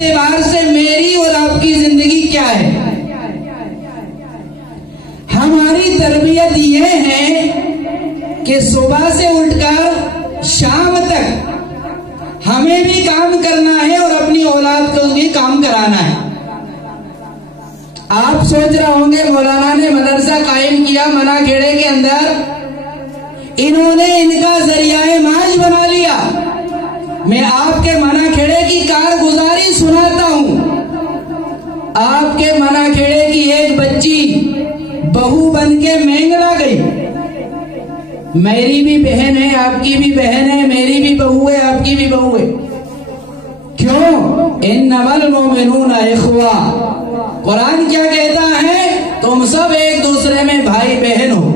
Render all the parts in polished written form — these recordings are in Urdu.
اعتبار سے میری اور آپ کی زندگی کیا ہے؟ ہماری تربیت یہ ہے کہ صبح سے اٹھ کر شام تک ہمیں بھی کام کرنا ہے اور اپنی اولاد کو بھی کام کرانا ہے۔ آپ سوچ رہے ہوں گے مولانا نے مدرسہ قائم کیا منا کھیڑے کے اندر، انہوں نے ان کا ذریعہ معاش بنا لیا۔ میں آپ کے منا کھیڑے کی کارگزاری سناتا ہوں۔ آپ کے منا کھیڑے کی ایک بچی بہو بن کے مینگلا گئی۔ میری بھی بہن ہے، آپ کی بھی بہن ہے، میری بھی بہو ہے، آپ کی بھی بہو ہے۔ کیوں؟ انما المؤمنون اخوہ۔ قرآن کیا کہتا ہے؟ تم سب ایک دوسرے میں بھائی بہن ہو۔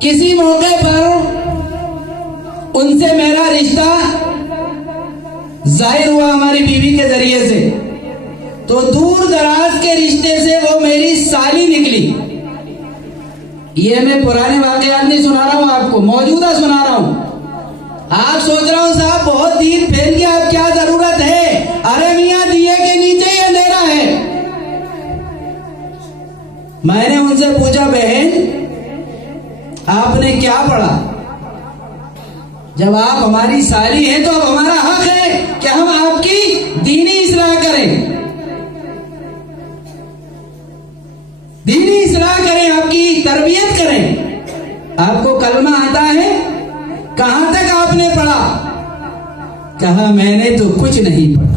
کسی موقع پر ان سے میرا رشتہ ظاہر ہوا ہماری بیوی کے ذریعے سے، تو دور دراز کے رشتے سے وہ میری سالی نکلی۔ یہ میں پرانے واقعات نہیں سنا رہا ہوں، آپ کو موجودہ سنا رہا ہوں۔ آپ سوچ رہا ہوں صاحب بہت دین پھیل گیا، اب کیا ضرورت ہے؟ ارے میاں دیے کے نیچے ہی اندھیرا ہے۔ میں نے ان سے پوچھا بہن آپ نے کیا پڑھا؟ جب آپ ہماری سالی ہیں تو اب ہمارا حق ہے کہ ہم آپ کی دینی اصلاح کریں، دینی اصلاح کریں، آپ کی تربیت کریں۔ آپ کو کلمہ آتا ہے؟ کہاں تک آپ نے پڑھا؟ کہا میں نے تو کچھ نہیں پڑھا،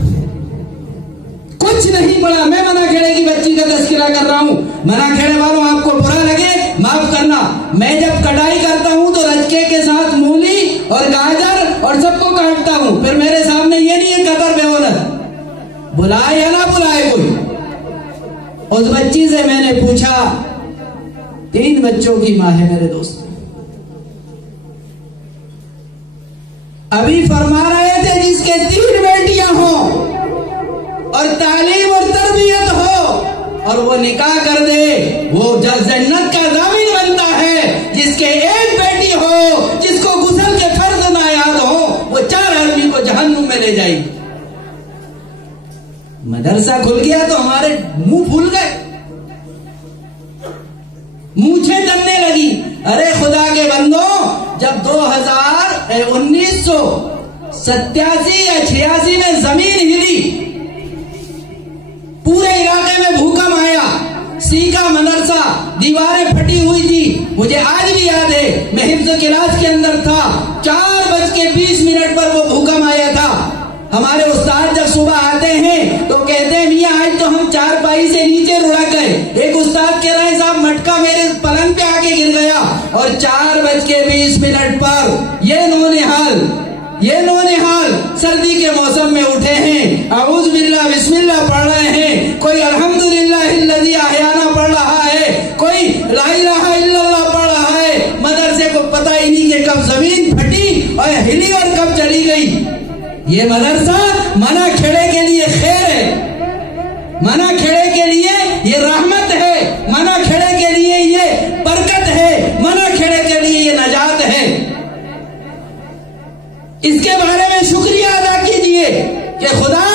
کچھ نہیں پڑھا۔ میں منا کھیڑے کی بچی کا تذکرہ کر رہا ہوں۔ منا کھیڑے والوں آپ کو برا لگے معاف کرنا، میں جب کٹائی کرتا ہوں تو رجکے کے ساتھ مولی اور گاجر اور سب کو کاٹتا ہوں، پھر میرے سامنے یہ نہیں ہے قطر بے عورت، بلائے یا نہ بلائے کوئی۔ اس بچی سے میں نے پوچھا، 3 بچوں کی ماں ہے میرے دوست، ابھی فرما رہے تھے جس کے 3 بیٹیاں ہوں اور تعلیم اور تربیت ہو اور وہ نکاح کر دے وہ جنت کا ضامن بنتا ہے۔ جس کے 1 بیٹی ہو جس کو غسل کے فرض نہ یاد ہو وہ 4 آدمی کو جہنم میں لے جائے گی۔ مدرسہ کھل گیا تو ہمارے منہ پھول گئے، مونچھیں تننے لگی۔ ارے خدا کے بندوں، جب 1987 یا 86 میں زمین ہلی، پورے علاقے میں بھوکم آیا، سیکا مدرسہ دیواریں پھٹی ہوئی تھی، مجھے آج بھی یاد ہے، میں حفظ کلاس کے اندر تھا، 4:20 پر وہ بھوکم آیا تھا۔ ہمارے استاد جب صبح آتے ہیں تو کہتے ہیں میاں آج تو ہم 4 سے نیچے لڑک گئے۔ ایک استاد کہہ رہے ہیں صاحب مٹکا میرے پلنگ پہ آ کے گر گیا، اور 4:20 پر یہ نونہال سردی کے موسم میں اٹھے ہیں، اعوذ باللہ بسم اللہ پڑھ رہے ہیں، کوئی الحمدللہ الذی احیانا پڑھ رہا ہے، کوئی لا الہ الا اللہ پڑھ رہا ہے۔ مدرسے کو پتہ ہی نہیں کہ کب زمین پھٹی اور ہلی اور کب چلی گئی۔ یہ مدرسہ منا کھیڑے کے لیے خیر ہے، منا کھیڑے کے لیے یہ رحمت ہے، منا کھیڑے کے لیے یہ برکت ہے، منا کھیڑے کے لیے یہ نجات ہے۔ اس کے بارے میں شکریہ ادا کیجئے کہ خدا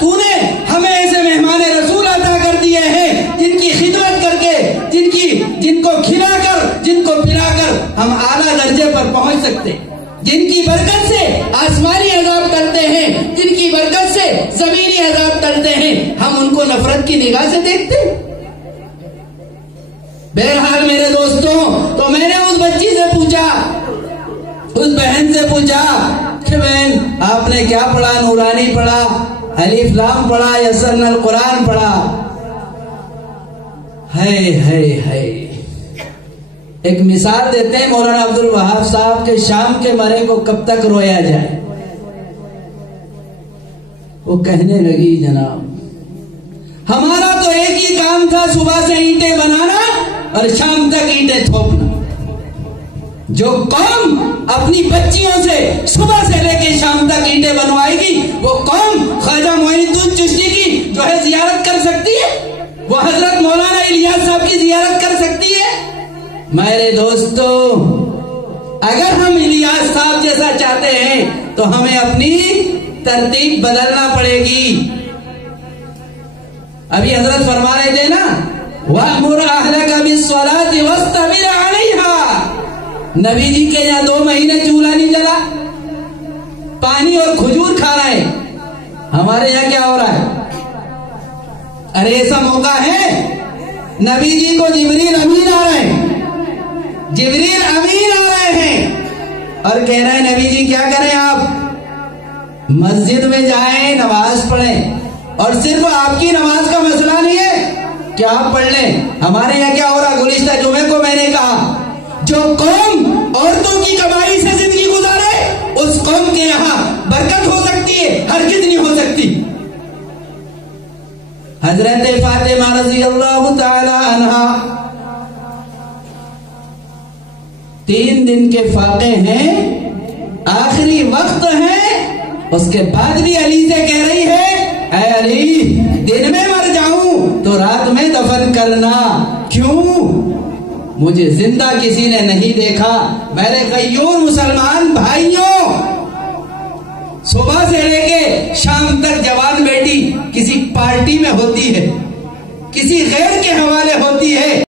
تو نے ہمیں ایسے مہمان رسول عطا کر دیے ہیں جن کی خدمت کر کے، جن کو کھلا کر، جن کو پلا کر ہم اعلیٰ درجے پر پہنچ سکتے، جن کی برکت سے آسمانی عذاب کرتے ہیں، جن کی برکت سے زمینی عذاب کرتے ہیں، ہم ان کو نفرت کی نگاہ سے دیکھتے ہیں۔ بہرحال میرے دوستوں، تو میں نے اس بچی سے پوچھا، اس بہن سے پوچھا کہ بہن آپ نے کیا پڑھا؟ نورانی پڑھا، الف لام پڑھا، یسرنا القرآن پڑھا؟ ہے ایک مثال دیتے ہیں مولانا عبد الوہاب صاحب کے شام کے مرے کو کب تک رویا جائے۔ وہ کہنے لگی جناب ہمارا تو ایک ہی کام تھا، صبح سے اینٹیں بنانا اور شام تک اینٹیں تھوپنا۔ جو قوم اپنی بچیوں سے صبح سے لے کے شام تک اینٹیں بنوائے گی، وہ قوم خواجہ معین الدین چشتی کی جو ہے زیارت کر سکتی ہے؟ وہ حضرت مولانا الیاس صاحب کی زیارت کر سکتی ہے؟ میرے دوستو، اگر ہم الیاس صاحب جیسا چاہتے ہیں تو ہمیں اپنی ترتیب بدلنا پڑے گی۔ ابھی حضرت فرما رہے تھے نا وَأْمُرْ أَهْلَكَ بِالصَّلَاةِ وَاسْتَبِرْ عَلَيْهَا، نبی جی کے یہاں 2 مہینے چولہا نہیں جلا، پانی اور کھجور کھا رہے ہیں، ہمارے یہاں کیا ہو رہا ہے؟ ارے ایسا موقع ہے نبی جی کو جبریل امین آ رہے ہیں، جبریل امین آ رہے ہیں اور کہہ رہے ہیں نبی جی کیا کریں آپ مسجد میں جائیں نماز پڑھیں، اور صرف آپ کی نماز کا مسئلہ نہیں ہے کہ آپ پڑھ لیں، ہمارے یہاں کیا ہو رہا؟ گزشتہ جمعے کو میں نے کہا جو قوم عورتوں کی کمائی سے زندگی گزارے اس قوم کے یہاں برکت ہو سکتی ہے، ہرگز نہیں ہو سکتی۔ حضرت فاطمہ رضی اللہ تعالی عنہا 3 دن کے فاقے ہیں، آخری وقت ہے، اس کے بعد بھی علی سے کہہ رہی ہے اے علی دن میں مر جاؤں تو رات میں دفن کرنا، کیوں؟ مجھے زندہ کسی نے نہیں دیکھا۔ میرے غیور مسلمان بھائیوں، صبح سے لے کے شام تک جوان بیٹی کسی پارٹی میں ہوتی ہے، کسی غیر کے حوالے ہوتی ہے۔